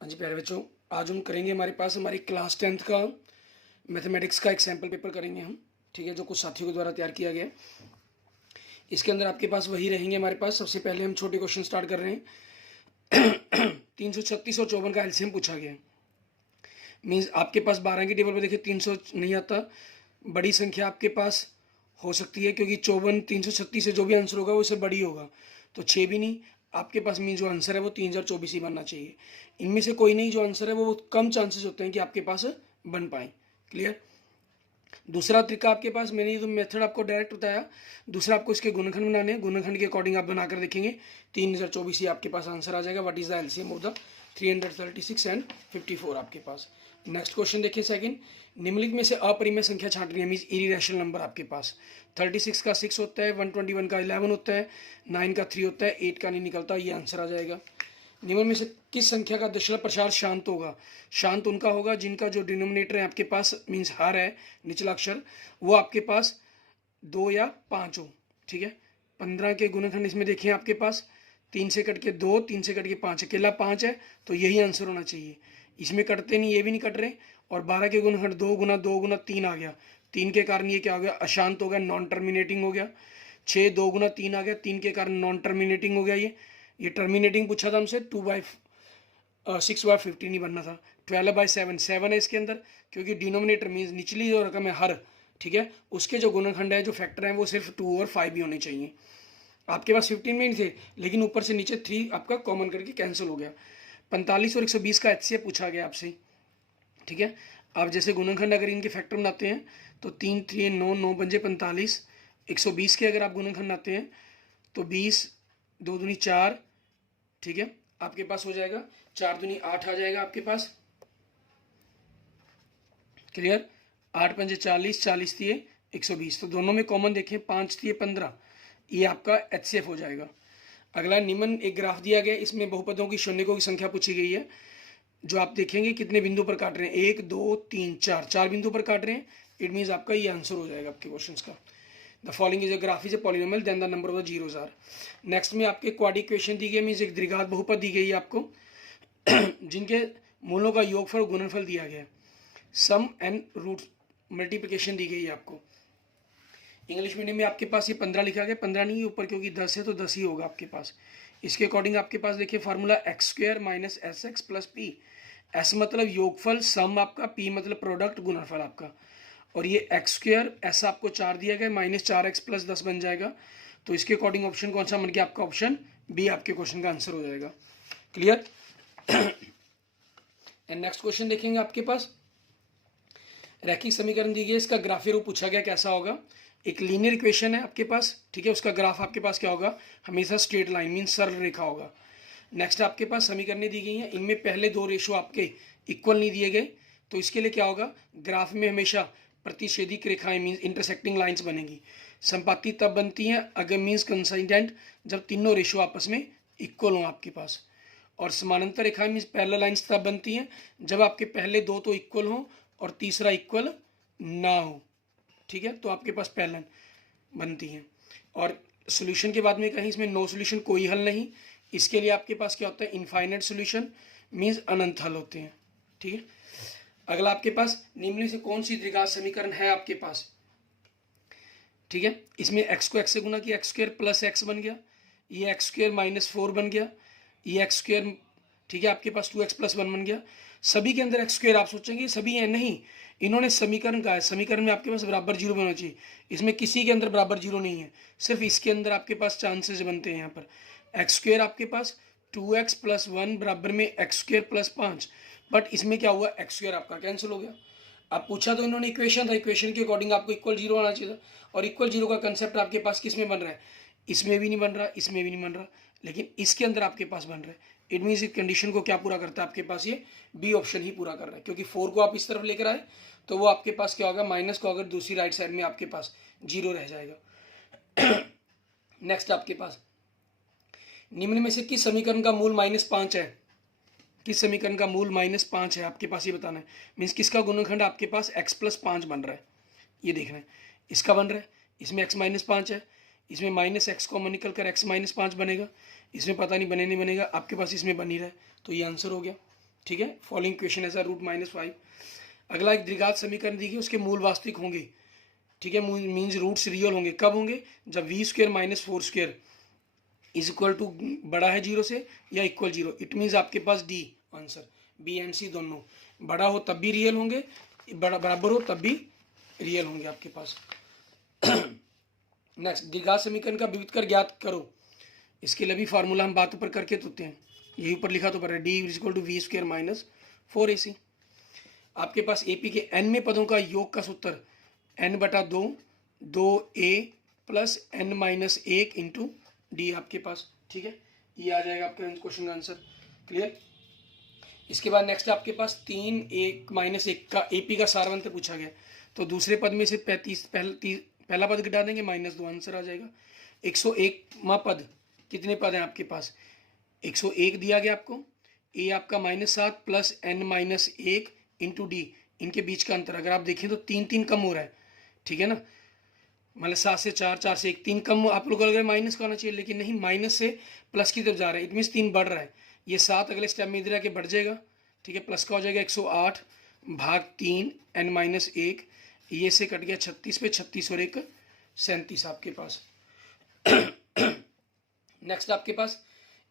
हाँ जी प्यारे बच्चों, आज हम करेंगे हमारे पास हमारी क्लास 10th का मैथमेटिक्स का एक सैम्पल पेपर करेंगे हम। ठीक है, जो कुछ साथियों के द्वारा तैयार किया गया है। इसके अंदर आपके पास वही रहेंगे हमारे पास। सबसे पहले हम छोटे क्वेश्चन स्टार्ट कर रहे हैं। 336 और 54 का एलसीएम पूछा गया है। मीन्स आपके पास 12 की टेबल पर देखिए 300 नहीं आता, बड़ी संख्या आपके पास हो सकती है क्योंकि 54 336 से जो भी आंसर होगा वो इससे बड़ी होगा, तो 6 भी नहीं। आपके पास मीन जो आंसर है वो 3024 ही बनना चाहिए। इनमें से कोई नहीं जो आंसर है वो कम चांसेस होते हैं कि आपके पास बन पाए। क्लियर। दूसरा तरीका आपके पास, मैंने ये तो मेथड आपको डायरेक्ट बताया। दूसरा आपको इसके गुणनखंड बनाने हैं, गुणनखंड के अकॉर्डिंग आप बनाकर देखेंगे 3024 ही आपके पास आंसर आ जाएगा। What is the LCM of the 336 and 54 आपके पास। नेक्स्ट क्वेश्चन देखिए सेकंड। निम्नलिखित में से अपरिमेय संख्या छांटनी है, मीन्स इरेशनल नंबर आपके पास 36 का 6 होता है, 121 का 11 होता है, 9 का 3 होता है, 8 का नहीं निकलता, ये आंसर आ जाएगा। निम्न में से किस संख्या का दशमलव प्रसार शांत होगा? शांत उनका होगा जिनका जो डिनोमिनेटर है आपके पास, मीन्स हर है निचला अक्षर, वो आपके पास 2 या 5 हो। ठीक है, 15 के गुणनखंड इसमें देखें आपके पास 3 से कट के 2, 3 से कट के 5, अकेला 5 है तो यही आंसर होना चाहिए। इसमें कटते नहीं, ये भी नहीं कट रहे। और 12 के गुणनखंड 2 गुना 2 गुना 3 आ गया, 3 के कारण ये क्या हो गया? अशांत हो गया, नॉन टर्मिनेटिंग हो गया। 6 2 गुना 3 आ गया, 3 के कारण नॉन टर्मिनेटिंग हो गया। ये टर्मिनेटिंग पूछा था हमसे, 6/15 नहीं बनना था। 12/7 7 है इसके अंदर, क्योंकि डिनोमिनेटर मीन्स निचली जो रकम है हर, ठीक है, उसके जो गुणनखंड है जो फैक्टर हैं वो सिर्फ 2 और 5 ही होने चाहिए। आपके पास 15 में नहीं थे, लेकिन ऊपर से नीचे 3 आपका कॉमन करके कैंसिल हो गया। 45 और 120 का एचसीएफ पूछा गया आपसे। ठीक है, आप जैसे गुणनखंड अगर इनके फैक्टर बनाते हैं तो 3 3 9 9 पंजे 45, 120 के अगर आप गुणनखंड बनाते हैं तो 20 2 दूनी 4, ठीक है, आपके पास हो जाएगा 4 दूनी 8 आ जाएगा आपके पास। क्लियर। 8 पंजे 40, 40 दिए 120, तो दोनों में कॉमन देखें 5 दिए 15, ये आपका एचसीएफ हो जाएगा। अगला निम्न एक ग्राफ दिया गया, इसमें बहुपदों की शून्यकों की संख्या पूछी गई है, जो आप देखेंगे कितने बिंदु पर काट रहे हैं, 1 2 3 4, 4 बिंदु पर काट रहे हैं। इट मीन्स आपका ये आंसर हो जाएगा आपके क्वेश्चन का। The following is a graph is a polynomial then the number of the zeros are. Next में आपके क्वाड्रिक इक्वेशन दी गई, मीन्स एक द्विघात बहुपद दी गई है आपको, जिनके मूलों का योगफल गुणनफल दिया गया है, सम एंड रूट मल्टीप्लिकेशन दी गई है आपको। इंग्लिश मीडियम में आपके पास ये 15 लिखा गया, 15 नहीं ऊपर, क्योंकि 10 है तो 10 ही होगा आपके पास। इसके अकॉर्डिंग आपके पास देखिए formula x² minus SX plus P. S मतलब योगफल, सम आपका, पी मतलब प्रोडक्ट, गुणनफल आपका। और ये x², एस आपको 4 दिया गया, माइनस 4x प्लस 10 बन जाएगा। तो इसके अकॉर्डिंग ऑप्शन कौन सा बन गया आपका? ऑप्शन बी आपके क्वेश्चन का आंसर हो जाएगा। क्लियर। एंड नेक्स्ट क्वेश्चन देखेंगे आपके पास। रैखिक समीकरण दी गई, इसका ग्राफीय रूप पूछा गया, कैसा होगा? एक लीनियर इक्वेशन है आपके पास, ठीक है, उसका ग्राफ आपके पास क्या होगा? हमेशा स्ट्रेट लाइन मीन सरल रेखा होगा। नेक्स्ट आपके पास समीकरणें दी गई हैं, इनमें पहले 2 रेशो आपके इक्वल नहीं दिए गए, तो इसके लिए क्या होगा? ग्राफ में हमेशा प्रतिच्छेदिक रेखाएं मीन्स इंटरसेक्टिंग लाइंस बनेंगी। संपाती तब बनती हैं अगर मीन्स कंसाइडेंट, जब तीनों रेशो आपस में इक्वल हों आपके पास। और समानांतर रेखाएं मीन्स पैरेलल लाइंस तब बनती हैं जब आपके पहले 2 तो इक्वल हों और तीसरा इक्वल ना हो। ठीक है, तो आपके पास पैरेलल बनती हैं। और सॉल्यूशन के बाद में कहीं इसमें नो सॉल्यूशन, कोई हल नहीं। इसके लिए आपके पास क्या होता है? इनफाइनाइट सॉल्यूशन मीन्स अनंत हल होते हैं। ठीक है, अगला आपके पास निम्न से कौन सी द्विघात समीकरण है आपके पास? ठीक है, इसमें x को x से गुना किया, x² प्लस x बन गया, ये x² माइनस 4 बन गया, ये x², ठीक है, आपके पास 2x प्लस 1 बन गया। सभी के अंदर x² आप सोचेंगे सभी है, नहीं, इन्होंने समीकरण का है, समीकरण में आपके पास बराबर 0 होना चाहिए, इसमें किसी के अंदर बराबर 0 नहीं है, सिर्फ इसके अंदर आपके पास चांसेस बनते हैं। यहाँ पर x² आपके पास 2x प्लस 1 बराबर में x² प्लस 5, बट इसमें क्या हुआ? x² आपका कैंसिल हो गया। अब पूछा तो इन्होंने इक्वेशन था, इक्वेशन के अकॉर्डिंग आपको इक्वल 0 आना चाहिए था, और इक्वल 0 का कंसेप्ट आपके पास किस में बन रहा है? इसमें भी नहीं बन रहा, इसमें भी नहीं बन रहा, लेकिन इसके अंदर आपके पास बन रहा है। इट मीन्स इस कंडीशन को क्या पूरा करता है आपके पास? ये बी ऑप्शन ही पूरा कर रहा है, क्योंकि 4 को आप इस तरफ लेकर आए तो वो आपके पास क्या होगा? माइनस को अगर दूसरी राइट साइड में आपके पास 0 रह जाएगा। नेक्स्ट आपके पास निम्न में से किस समीकरण का मूल -5 है? किस समीकरण का मूल -5 है आपके पास, ये बताना है। मीन्स किसका गुणनखंड आपके पास x प्लस 5 बन रहा है, ये देखना है। इसका बन रहा है, इसमें x -5 है, इसमें माइनस एक्स कॉमन निकल कर x -5 बनेगा, इसमें पता नहीं बने नहीं बनेगा, आपके पास इसमें बन ही रहा है, तो ये आंसर हो गया। ठीक है, following equation as a root -5। अगला एक द्विघात समीकरण दी गई, उसके मूल वास्तविक होंगे, ठीक है, मीन्स रूट्स रियल होंगे। कब होंगे? जब v² - 4² इज इक्वल टू बड़ा है 0 से या इक्वल 0। इट मीन्स आपके पास डी आंसर, बी एंड सी दोनों बड़ा हो तब भी रियल होंगे, बराबर हो तब भी रियल होंगे आपके पास। नेक्स्ट, द्विघात समीकरण का विविध ज्ञात करो। इसके लिए भी फार्मूला हम बात ऊपर करके तो हैं, यही ऊपर लिखा तो पर है, D is equal to v² - 4ac। आपके पास एपी के n में पदों का योग का सूत्र n/2 2a plus n-1 into D आपके पास, ठीक है, ये आ जाएगा आपके क्वेश्चन का आंसर। क्लियर? इसके बाद नेक्स्ट आपके पास 3 1 -1 का एपी का सारवंत पूछा गया, तो दूसरे पद में से 35 पहला पद घटा देंगे, -2 आंसर आ जाएगा। 101वां पद, कितने पद हैं आपके पास? 101 दिया गया आपको, ए आपका -7 प्लस n-1 इंटू डी, इनके बीच का अंतर अगर आप देखें तो 3 कम हो रहा है, ठीक है ना, मतलब 7 से 4 4 से 1 3 कम आप लोग अगर माइनस का होना चाहिए, लेकिन नहीं, माइनस से प्लस की तरफ जा रहा है, इट मीन्स 3 बढ़ रहा है। ये 7 अगले स्टेप में इधर आके बढ़ जाएगा, ठीक है, प्लस का हो जाएगा 108 भाग 3 n-1, ये से कट गया 36 पे 36 और 1 37 आपके पास। नेक्स्ट आपके पास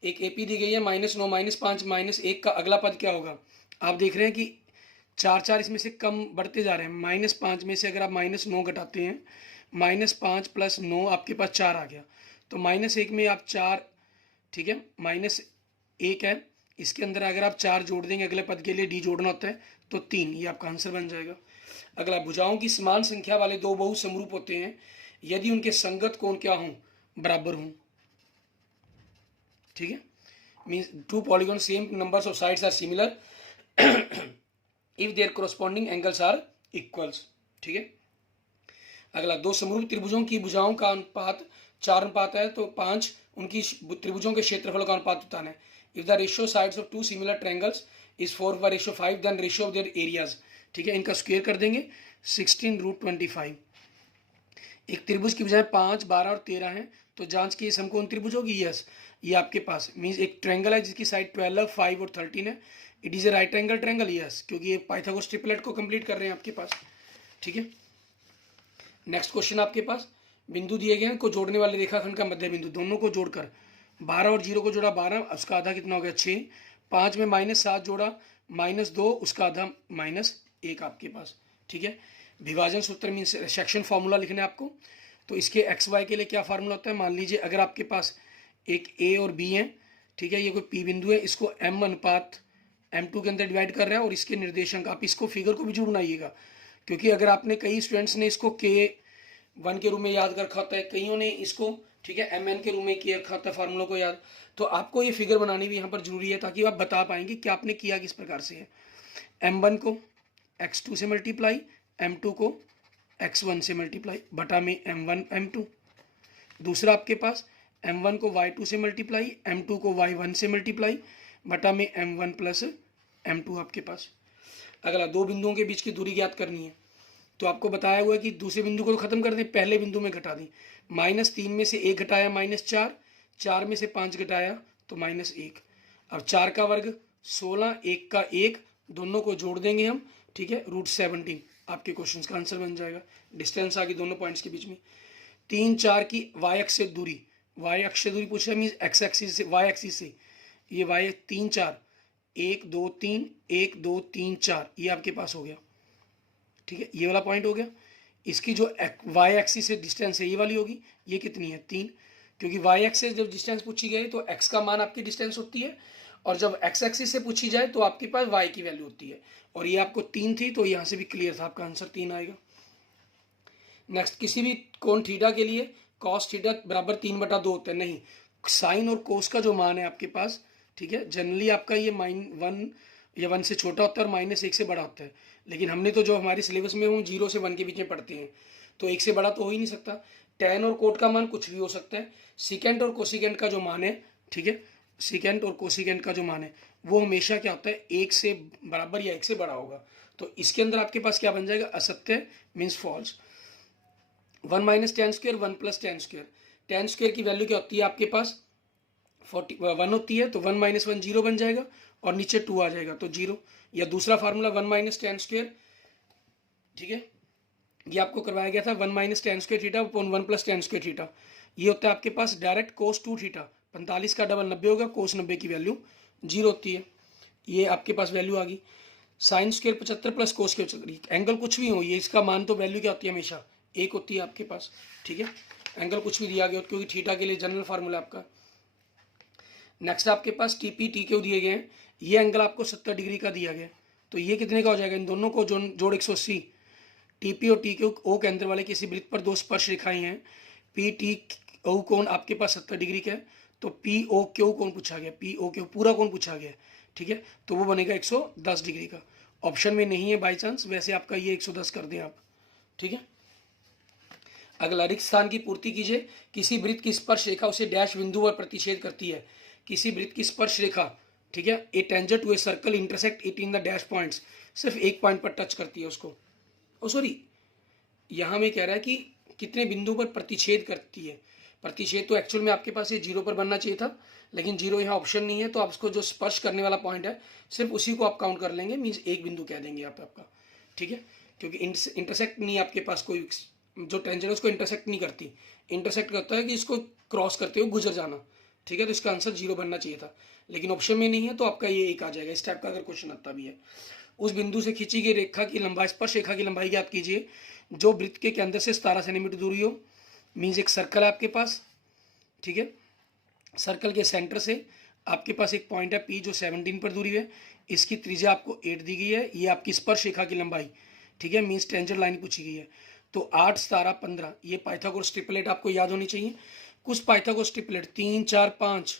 एक एपी दी गई है -9 -5 -1 का अगला पद क्या होगा? आप देख रहे हैं कि 4 4 इसमें से कम बढ़ते जा रहे हैं। -5 में से अगर आप -9 घटाते हैं, -5 + 9 आपके पास 4 आ गया, तो -1 में आप 4, ठीक है, -1 है, इसके अंदर अगर आप 4 जोड़ देंगे, अगले पद के लिए डी जोड़ना होता है, तो 3, ये आपका आंसर बन जाएगा। अगला, भुजाओं की समान संख्या वाले दो बहु समरूप होते हैं यदि उनके संगत कोण क्या हों? बराबर हों, ठीक है, means 2 polygon same numbers of sides are similar if their corresponding angles are equals, ठीक है। अगला, दो समरूप त्रिभुजों की भुजाओं का अनुपात 4 अनुपात है तो 5 उनकी त्रिभुजों के क्षेत्रफलों का अनुपात बताना है। If the ratio sides of 2 similar triangles is 4/5 then ratio of their areas, ठीक है, इनका स्क्वायर कर देंगे 16√25। एक त्रिभुज की भुजाएं 5 12 और 13 हैं, तो जांच की समकोण त्रिभुज होगी, यस। ये आपके पास मीन्स एक ट्रायंगल है जिसकी साइड 12 5 और 13 है, it is a right angle triangle, yes, क्योंकि ये पाइथागोरस ट्रिपलेट को कंप्लीट कर रहे हैं आपके पास, ठीक है। नेक्स्ट क्वेश्चन आपके पास, बिंदु दिए गए हैं को जोड़ने वाले रेखाखंड का मध्य बिंदु, दोनों को जोड़कर 12 और 0 को जोड़ा 12, उसका आधा कितना हो गया 6, 5 में -7 जोड़ा -2, उसका आधा -1 आपके पास, ठीक है। विभाजन सूत्र मीन्स सेक्शन फार्मूला लिखना है आपको, तो इसके एक्स वाई के लिए क्या फार्मूला होता है? मान लीजिए अगर आपके पास एक ए और बी है, ठीक है, ये कोई पी बिंदु है, इसको m/m2 के अंदर डिवाइड कर रहा है, और इसके निर्देशांक, आप इसको फिगर को भी जो बनाइएगा, क्योंकि अगर आपने कई स्टूडेंट्स ने इसको K1 के रूप में याद कर रखा होता है, कईयों ने इसको, ठीक है, mn के रूप में किया रखा होता है फार्मूला को याद, तो आपको ये फिगर बनानी भी यहाँ पर जरूरी है, ताकि आप बता पाएंगे कि आपने किया किस प्रकार से है। m1 को x2 से मल्टीप्लाई, m2 को x1 से मल्टीप्लाई, बटा में m1 m2। दूसरा आपके पास m1 को y2 से मल्टीप्लाई, m2 को y1 से मल्टीप्लाई, बटा में m1 प्लस m2 आपके पास। अगला, दो बिंदुओं के बीच की दूरी ज्ञात करनी है, तो आपको बताया हुआ है कि दूसरे बिंदु को तो खत्म कर दें, पहले बिंदु में घटा दें। -3 में से 1 घटाया -4, 4 में से 5 घटाया तो -1। अब 4 का वर्ग 16, 1 का 1, दोनों को जोड़ देंगे हम, ठीक है, √17 आपके क्वेश्चन का आंसर बन जाएगा। डिस्टेंस आ गई दोनों पॉइंट्स के बीच में। 3 4 की y अक्ष से दूरी, y अक्ष से दूरी पूछ रहा है, मीन्स x एक्सिस से, y एक्सिस से, ये y 3 4 1 2 3 1 2 3 4, ये आपके पास हो गया, ठीक है, ये वाला पॉइंट हो गया। इसकी जो y एक्सिस से डिस्टेंस है ये वाली होगी, ये कितनी है 3, क्योंकि y एक्सिस जब डिस्टेंस पूछी गई तो x का मान आपकी डिस्टेंस होती है, और जब x एक्सिस से पूछी जाए तो आपके पास y की वैल्यू होती है, और ये आपको 3 थी, तो यहाँ से भी क्लियर था, आपका आंसर 3 आएगा। नेक्स्ट, किसी भी कोण थीटा के लिए cos थीटा बराबर 3/2 होता है, नहीं, साइन और कोस का जो मान है आपके पास, ठीक है, जनरली आपका ये -1 या 1 से छोटा होता है और -1 से बड़ा होता है, लेकिन हमने तो जो हमारे सिलेबस में वो 0 से 1 के बीच में पढ़ते हैं, तो 1 से बड़ा तो हो ही नहीं सकता। tan और कोट का मान कुछ भी हो सकता है। सिकेंट और कोसिकेंट का जो मान है, ठीक है, सिकेंट और कोसिकेंट का जो मान है वो हमेशा क्या होता है, 1 से बराबर या 1 से बड़ा होगा, तो इसके अंदर आपके पास क्या बन जाएगा, असत्य means false. 1 - tan square 1 + tan square, tan square की वैल्यू क्या होती है आपके पास 1 होती है, तो 1 - 1 0 बन जाएगा, और नीचे 2 आ जाएगा तो 0। या दूसरा फार्मूला 1 माइनस टेन स्क्वेयर, ठीक है, ये आपको करवाया गया था 1 minus ten square theta upon 1 plus ten square theta. ये होता है आपके पास डायरेक्ट कोस 2 थीटा, 45 का डबल 90 होगा, कोस 90 की वैल्यू 0 होती है। ये आपके पास वैल्यू आ गई। साइन स्क्वेयर 75 प्लस कोस के एंगल कुछ भी हो, ये इसका मान तो वैल्यू क्या होती है हमेशा 1 होती है आपके पास, ठीक है। एंगल कुछ भी दिया गया क्योंकि थीटा के लिए जनरल फार्मूला आपका। नेक्स्ट आपके पास टी पी टी क्यू दिए गए हैं, ये एंगल आपको 70 डिग्री का दिया गया, तो ये कितने का हो जाएगा, इन दोनों को जोड़ 180। टी पी और टी क्यू ओ के अंदर वाले किसी वृत्त पर दो स्पर्श रेखाएं हैं, पी टी ओ कोण आपके पास 70 डिग्री का है, तो पी ओ क्यू कोण पूछा गया, पी ओ क्यू पूरा कोण पूछा गया, ठीक है, तो वो बनेगा 110 डिग्री का। ऑप्शन में नहीं है बाई चांस, वैसे आपका ये 110 कर दें आप, ठीक है। अगला रिक्त स्थान की पूर्ति कीजिए। किसी वृत्त की स्पर्श रेखा उसे डैश बिंदु पर प्रतिच्छेद करती है। किसी वृत्त की स्पर्श रेखा, ठीक है, a tangent to a circle intersect it in the dash points, सिर्फ एक पॉइंट पर टच करती है उसको। ओ सॉरी, यहाँ में कह रहा है कि कितने बिंदु पर प्रतिच्छेद करती है। प्रतिच्छेद तो एक्चुअल में आपके पास ये 0 पर बनना चाहिए था, लेकिन 0 यहाँ ऑप्शन नहीं है, तो आप उसको जो स्पर्श करने वाला पॉइंट है सिर्फ उसी को आप काउंट कर लेंगे, मीन्स एक बिंदु कह देंगे आप आपका, ठीक है, क्योंकि इंटरसेक्ट नहीं आपके पास कोई, जो टेंजेंट उसको इंटरसेक्ट नहीं करती। इंटरसेक्ट करता है कि इसको क्रॉस करते हुए गुजर जाना, ठीक है, तो इसका आंसर 0 बनना चाहिए था, लेकिन ऑप्शन में नहीं है, तो आपका ये 1 आ जाएगा। इस टाइप का अगर क्वेश्चन आता भी है। उस बिंदु से खींची गई रेखा की लंबाई, स्पर्श रेखा की लंबाई ज्ञात कीजिए जो वृत्त के केंद्र से 17 सेंटीमीटर दूरी हो। मीन्स एक सर्कल है आपके पास, ठीक है, सर्कल के सेंटर से आपके पास एक पॉइंट है पी जो 17 पर दूरी है, इसकी त्रिज्या आपको 8 दी गई है, ये आपकी स्पर्श रेखा की लंबाई, ठीक है, मीन्स टेंजेंट लाइन पूछी गई है। तो 8 17 15, ये पाइथागोरस ट्रिपलेट आपको याद होनी चाहिए। कुछ पाइथागोरस ट्रिपलेट 3 4 5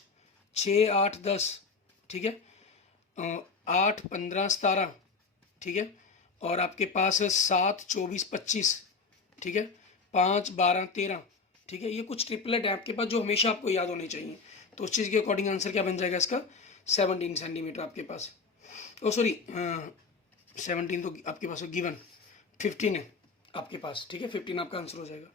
6 8 10, ठीक है, 8 15 17, ठीक है, और आपके पास 7 24 25, ठीक है, 5 12 13, ठीक है, ये कुछ ट्रिपलेट है आपके पास जो हमेशा आपको याद होने चाहिए। तो उस चीज़ के अकॉर्डिंग आंसर क्या बन जाएगा इसका, 17 सेंटीमीटर आपके पास। ओ सॉरी, 17 तो आपके पास गिवन, 15 है आपके पास, ठीक है, 15 आपका आंसर हो जाएगा।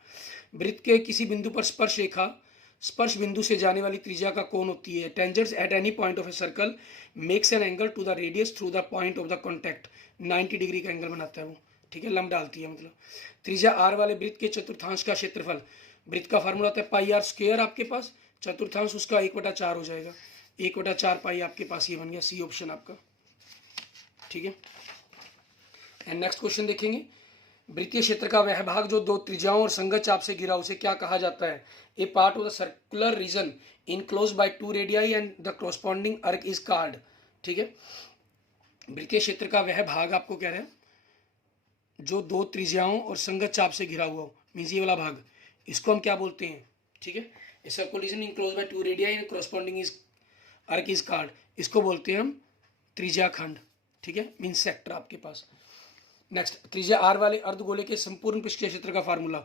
वृत्त के किसी बिंदु पर स्पर्श रेखा स्पर्श बिंदु से जाने वाली त्रिज्या का कोण होती है। Tangents at any point of a circle makes an angle to the radius through the point of the contact, 90 degree का एंगल बनाता है वो, ठीक है, लंब डालती है मतलब। त्रिज्या आर वाले वृत्त के चतुर्थांश का क्षेत्रफल, वृत्त का फार्मूला होता है पाई आर स्क्वायर आपके पास, चतुर्थांश उसका 1/4 हो जाएगा, 1/4 पाई आपके पास ये बन गया, सी ऑप्शन आपका, ठीक है। एंड नेक्स्ट क्वेश्चन देखेंगे। वृत्तीय क्षेत्र का वह भाग जो दो त्रिज्याओं और संगत चाप से घिरा उसे क्या कहा जाता है। A part of the circular region enclose by 2 radii and the corresponding arc is called, ठीक है। वृत्तीय क्षेत्र का वह भाग आपको कह रहे हैं जो दो त्रिज्याओं और संगत चाप से घिरा हुआ हो, मीन्स ये वाला भाग, इसको हम क्या बोलते हैं, ठीक है। A circular region enclose by 2 radii and corresponding is अर्क इज कॉल्ड, इसको बोलते हैं हम त्रिज्या खंड, ठीक है, मीन्स सेक्टर आपके पास। नेक्स्ट, त्रिज्या आर वाले अर्धगोले के संपूर्ण पृष्ठीय क्षेत्र का formula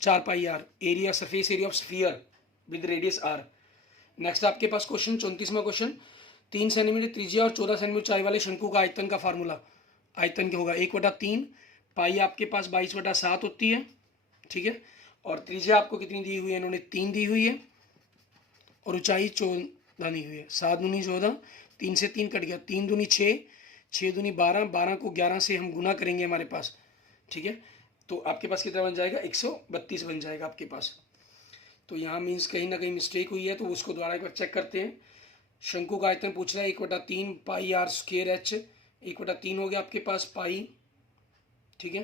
4 pi R, area surface area of sphere with radius R. Next आपके पास क्वेश्चन 34वां क्वेश्चन, 3 सेंटीमीटर त्रिज्या और 14 सेंटीमीटर ऊंचाई वाले शंकु का आयतन का फार्मूला, आयतन क्या होगा 1/3, पाई आपके पास 22/7 होती है, ठीक है, और त्रिज्या आपको कितनी दी हुई है, इन्होंने 3 दी हुई है, और ऊंचाई 14 दी हुई है, 7 दूनी 14, 3 से 3 कट गया, 3 दूनी 6, 6 दूनी 12, 12 को 11 से हम गुना करेंगे हमारे पास, ठीक है, तो आपके पास कितना बन जाएगा 132 बन जाएगा आपके पास। तो यहाँ मीन्स कहीं ना कहीं मिस्टेक हुई है, तो उसको दोबारा एक बार चेक करते हैं। शंकु का आयतन पूछ रहा है 1/3 पाई आर स्क्वायर एच, 1/3 हो गया आपके पास पाई, ठीक है,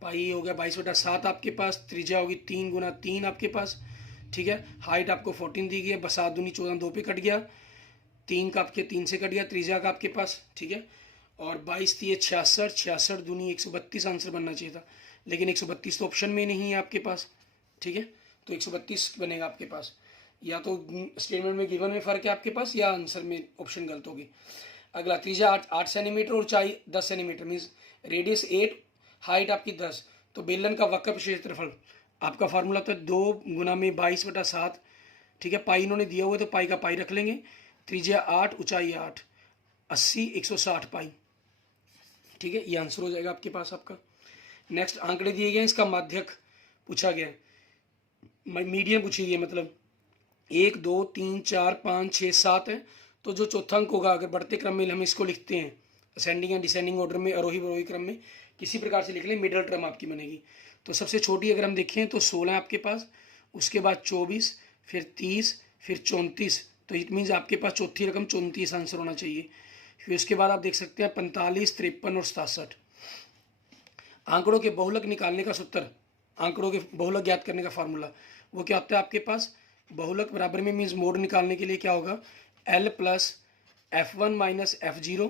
पाई हो गया 22/7 आपके पास, त्रिज्या होगी 3 गुना 3 आपके पास, ठीक है, हाइट आपको 14 दी गई है, 7 दूनी 14, 2 पे कट गया, 3 का आपके 3 से कट गया त्रिज्या का आपके पास, ठीक है, और 22 थी 66, 66 दूनी 132 आंसर बनना चाहिए था, लेकिन 132 तो ऑप्शन में नहीं है आपके पास, ठीक है, तो 132 बनेगा आपके पास, या तो स्टेटमेंट में गिवन में फर्क है आपके पास, या आंसर में ऑप्शन गलत होगी। अगला, त्रिज्या 8 सेंटीमीटर और ऊंचाई 10 सेंटीमीटर, मीन्स रेडियस 8, हाइट आपकी 10, तो बेलन का वक्र क्षेत्रफल आपका फार्मूला होता है 2 गुना में 22/7, ठीक है, पाई इन्होंने दिया हुआ है तो पाई का पाई रख लेंगे, त्रिज्या 8, ऊंचाई 8, 80 160 पाई, ठीक है, ये आंसर हो जाएगा आपके पास आपका। नेक्स्ट, आंकड़े दिए गए हैं, इसका माध्यक पूछा गया है, मीडियन पूछी गई है, मतलब 1 2 3 4 5 6 7 है, तो जो चौथा अंक होगा, अगर बढ़ते क्रम में हम इसको लिखते हैं असेंडिंग या डिसेंडिंग ऑर्डर में, आरोही क्रम में किसी प्रकार से लिख लें, मिडल टर्म आपकी बनेगी। तो सबसे छोटी अगर हम देखें तो 16 है आपके पास, उसके बाद 24, फिर 30, फिर 34, तो इट मीन्स आपके पास चौथी रकम 34 आंसर होना चाहिए। फिर उसके बाद आप देख सकते हैं 45, 53 और 67। आंकड़ों के बहुलक निकालने का सूत्र, आंकड़ों के बहुलक ज्ञात करने का फार्मूला वो क्या होता है आपके पास, बहुलक बराबर में मीन्स मोड निकालने के लिए क्या होगा, L plus F1 minus F0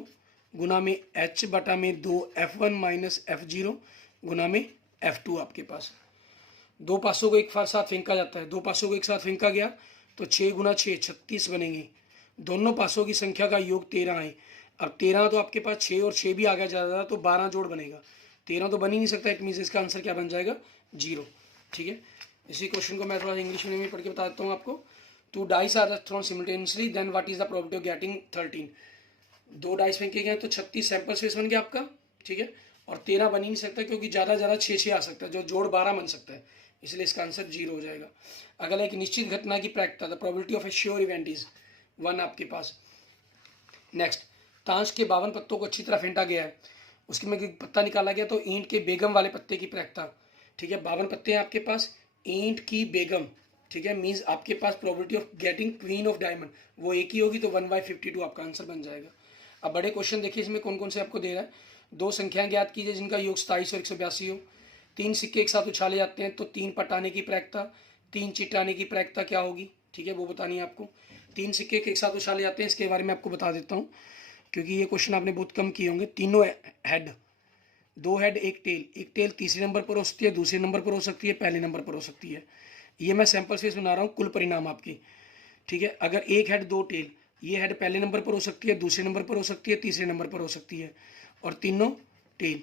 गुना में H बटा में 2 F1 माइनस F0 गुना में F2 आपके पास। दो पासों को एक साथ फेंका जाता है, दो पासों को एक साथ फेंका गया तो 6 गुना 6 36 बनेंगे। दोनों पासों की संख्या का योग 13 है। अब 13 तो आपके पास 6 और 6 भी आ गया ज़्यादा, तो 12 जोड़ बनेगा, 13 तो बन ही नहीं सकता, इट मीन्स इसका आंसर क्या बन जाएगा, 0। ठीक है, इसी क्वेश्चन को मैं थोड़ा इंग्लिश में पढ़ के बता देता हूँ आपको। 2 dice are thrown simultaneously, then what is the probability of getting 13। 2 dice फेंके गए तो 36 सैंपल स्पेस बन गया आपका। ठीक है, और 13 बन ही नहीं सकता क्योंकि ज़्यादा 6 आ सकता है, जो जोड़ 12 बन सकता है, इसलिए इसका आंसर 0 हो जाएगा। अगला एक निश्चित घटना की प्रायिकता, the probability of A sure event is 1 आपके पास। नेक्स्ट, ताश के 52 पत्तों को अच्छी तरह फेंटा गया है, उसके में पत्ता निकाला गया तो ईंट के बेगम वाले पत्ते की प्रायिकता। ठीक है, 52 पत्ते हैं आपके पास, ईंट की बेगम। ठीक है, मीन्स आपके पास probability of getting queen of diamond वो एक ही होगी, तो 1/52 आपका आंसर बन जाएगा। अब बड़े क्वेश्चन देखिए इसमें कौन कौन से आपको दे रहा है। 2 संख्याएं ज्ञात कीजिए जिनका योग 27 और 182 हो। 3 सिक्के एक साथ उछाले जाते हैं तो 3 पटाने की प्रायिकता, 3 चिटाने की प्रायिकता क्या होगी। ठीक है, वो बतानी है आपको। 3 सिक्के एक साथ उछाले जाते हैं, इसके बारे में आपको बता देता हूँ क्योंकि ये क्वेश्चन आपने बहुत कम किए होंगे। तीनों हेड, 2 हेड एक टेल तीसरे नंबर पर हो सकती है, दूसरे नंबर पर हो सकती है, पहले नंबर पर हो सकती है। ये मैं सैंपल स्पेस बना रहा हूँ, कुल परिणाम आपकी। ठीक है, अगर 1 हेड 2 टेल, ये हेड पहले नंबर पर हो सकती है, दूसरे नंबर पर हो सकती है, तीसरे नंबर पर हो सकती है, और तीनों टेल।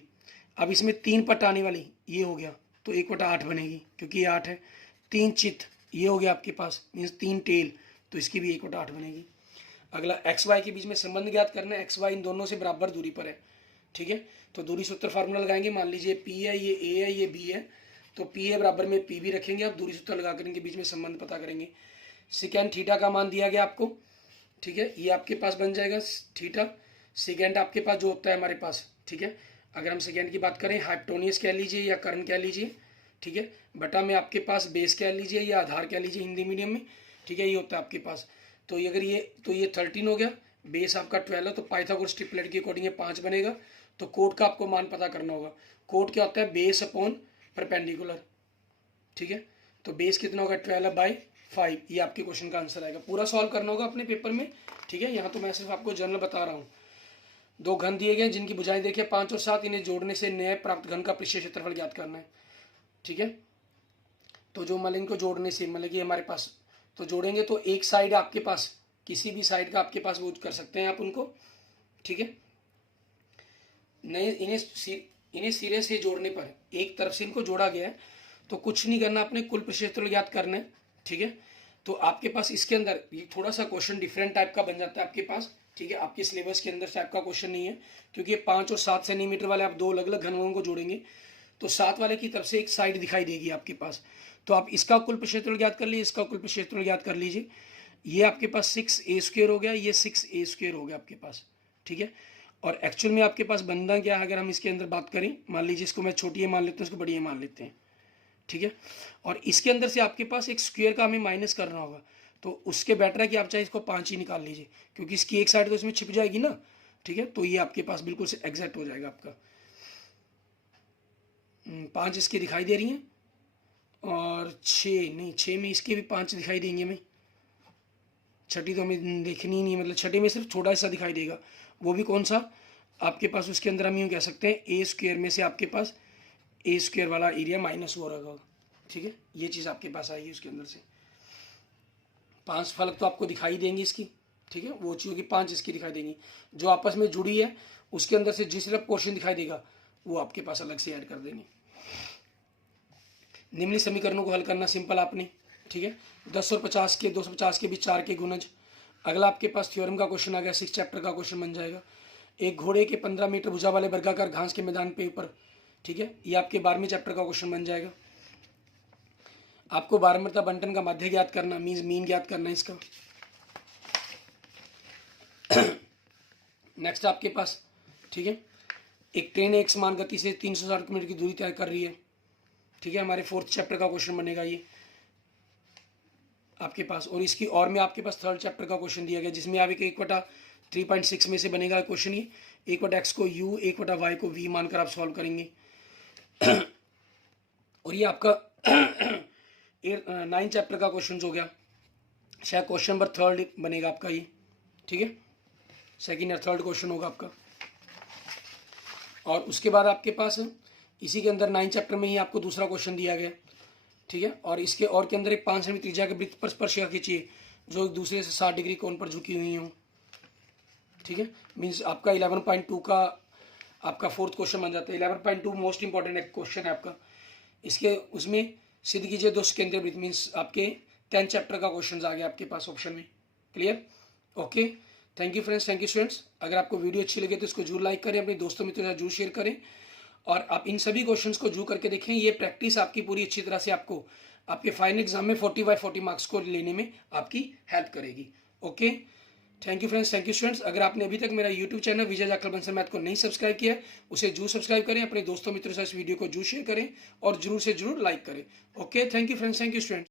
अब इसमें 3 पट आने वाली ये हो गया तो 1/8 बनेगी क्योंकि ये 8 है। 3 चित ये हो गया आपके पास, मीन्स 3 टेल, तो इसकी भी 1/8 बनेगी। अगला एक्स वाई के बीच में संबंध ज्ञात करना है, एक्स वाई इन दोनों से बराबर दूरी पर है। ठीक है, तो दूरी सूत्र फार्मूला लगाएंगे, मान लीजिए पी है, ये ए है, ये बी है, तो पी ए बराबर में पी भी रखेंगे, आप दूरी सूत्र लगा कर इनके बीच में संबंध पता करेंगे। सेकेंड थीटा का मान दिया गया आपको। ठीक है, ये आपके पास बन जाएगा थीटा। सेकेंड आपके पास जो होता है हमारे पास, ठीक है, अगर हम सेकेंड की बात करें, हाइपोटेन्यूज कह लीजिए या कर्ण कह लीजिए। ठीक है, बटा में आपके पास बेस कह लीजिए या आधार कह लीजिए हिंदी मीडियम में। ठीक है, ये होता है आपके पास। तो ये अगर ये 13 हो गया, बेस आपका 12 है, तो पाइथागोरस ट्रिपलेट के अकॉर्डिंग ये 5 बनेगा। तो कोट का आपको मान पता करना होगा। कोट क्या होता है, बेस अपॉन परपेंडिकुलर। ठीक है, तो बेस कितना होगा, 12/5। ये आपके क्वेश्चन का आंसर आएगा। पूरा सॉल्व करना होगा अपने पेपर में। ठीक है, यहाँ तो मैं सिर्फ आपको जनरल बता रहा हूँ। 2 घन दिए गए जिनकी भुजाएं देखिए 5 और 7, इन्हें जोड़ने से नए प्राप्त घन का पृष्ठीय क्षेत्रफल ज्ञात करना है। ठीक है, तो जो मतलब इनको जोड़ने से मतलब कि हमारे पास तो जोड़ेंगे तो एक साइड आपके पास, किसी भी साइड का आपके पास वो कर सकते हैं आप उनको। ठीक है, नए इन्हें सिरे से जोड़ने पर एक तरफ से इनको जोड़ा गया है, तो कुछ नहीं करना, अपने कुल क्षेत्रफल ज्ञात करना है। ठीक है, तो आपके पास इसके अंदर ये थोड़ा सा क्वेश्चन डिफरेंट टाइप का बन जाता है आपके पास। ठीक है, आपके सिलेबस के अंदर टाइप का क्वेश्चन नहीं है क्योंकि ये 5 और 7 सेंटीमीटर वाले आप 2 अलग अलग घनकों को जोड़ेंगे, तो 7 वाले की तरफ से एक साइड दिखाई देगी आपके पास। तो आप इसका कुल क्षेत्रफल ज्ञात कर लीजिए, इसका कुल क्षेत्रफल ज्ञात कर लीजिए। ये आपके पास 6a² हो गया, ये 6a² हो गया आपके पास। ठीक है, और एक्चुअल में आपके पास बनना क्या है, अगर हम इसके अंदर बात करें, मान लीजिए इसको मैं छोटी ए मान लेते हैं, इसको बड़ी ए मान लेते हैं। ठीक है, और इसके अंदर से आपके पास एक स्क्वायर का हमें माइनस करना होगा, तो उसके बेटर है कि आप चाहे इसको 5 ही निकाल लीजिए क्योंकि इसकी एक साइड तो इसमें छिप जाएगी ना। ठीक है, तो ये आपके पास बिल्कुल से एग्जैक्ट हो जाएगा आपका। 5 इसकी दिखाई दे रही हैं और 6 नहीं, 6 में इसके भी 5 दिखाई देंगे हमें। छठी तो हमें देखनी ही नहीं, मतलब छठे में सिर्फ छोटा सा दिखाई देगा, वो भी कौन सा आपके पास, उसके अंदर हम यूँ कह सकते हैं a² में से आपके पास a² वाला एरिया माइनस हो रहा होगा। ठीक है, ये चीज़ आपके पास आएगी उसके अंदर से। 5 फलक तो आपको दिखाई देंगी इसकी। ठीक है, वो चीज़ की 5 इसकी दिखाई देंगी, जो आपस में जुड़ी है उसके अंदर से जिस तरफ पोर्शन दिखाई देगा वो आपके पास अलग से ऐड कर देंगे। निम्न समीकरणों को हल करना सिंपल आपने। ठीक है, 10 और 50 के 250 के बीच 4 के गुणज। अगला आपके पास थ्योरम का क्वेश्चन आ गया, 6 चैप्टर का क्वेश्चन बन जाएगा। एक घोड़े के 15 मीटर भुजा वाले वर्गाकार घास के मैदान पे ऊपर। ठीक है, ये आपके 12वें चैप्टर का क्वेश्चन बन जाएगा। आपको बारंबारता बंटन का माध्य ज्ञात करना, मीन ज्ञात करना है इसका। नेक्स्ट आपके पास, ठीक है, एक ट्रेन एक समान गति से 360 किलोमीटर की दूरी तय कर रही है, ठीक है, हमारे 4th चैप्टर का क्वेश्चन बनेगा ये आपके पास। और इसकी और में आपके पास 3rd चैप्टर का क्वेश्चन दिया गया, जिसमें आप 1/3.6 में से बनेगा क्वेश्चन ये। 1/x को u, 1/y को v मानकर आप सॉल्व करेंगे। और ये आपका 9 चैप्टर का क्वेश्चन हो गया, शायद क्वेश्चन नंबर 3rd बनेगा आपका ये, ठीक है, 2nd या 3rd क्वेश्चन होगा आपका। और उसके बाद आपके पास इसी के अंदर 9 चैप्टर में ही आपको दूसरा क्वेश्चन दिया गया, ठीक है, और इसके और के अंदर एक 5 सेमी त्रिज्या के वृत्त पर स्पर्शिका खींचिए जो एक दूसरे से 60 डिग्री कोण पर झुकी हुई हो, ठीक है। मीन्स आपका 11.2 का आपका 4th क्वेश्चन बन जाता है। 11.2 मोस्ट इंपॉर्टेंट एक क्वेश्चन है आपका। इसके उसमें सिद्ध कीजिए 2 केंद्रीय वृत्त, मीन्स आपके 10 चैप्टर का क्वेश्चन आ गया आपके पास ऑप्शन में। Clear? Okay, thank you friends, thank you students. अगर आपको वीडियो अच्छी लगे तो इसको जरूर लाइक करें, अपने दोस्तों मित्रों के साथ जरूर शेयर करें, और आप इन सभी क्वेश्चंस को जरूर करके देखें। ये प्रैक्टिस आपकी पूरी अच्छी तरह से आपको आपके फाइनल एग्जाम में 40/40 मार्क्स को लेने में आपकी हेल्प करेगी। Okay, thank you friends, thank you students. अगर आपने अभी तक मेरा यूट्यूब चैनल विजय जाखड़ बंसल मैथ को नहीं सब्सक्राइब किया है, उसे जरूर सब्सक्राइब करें, अपने दोस्तों मित्रों से इस वीडियो को जरूर शेयर करें और जरूर से जरूर लाइक करें। Okay, thank you friends, thank you students.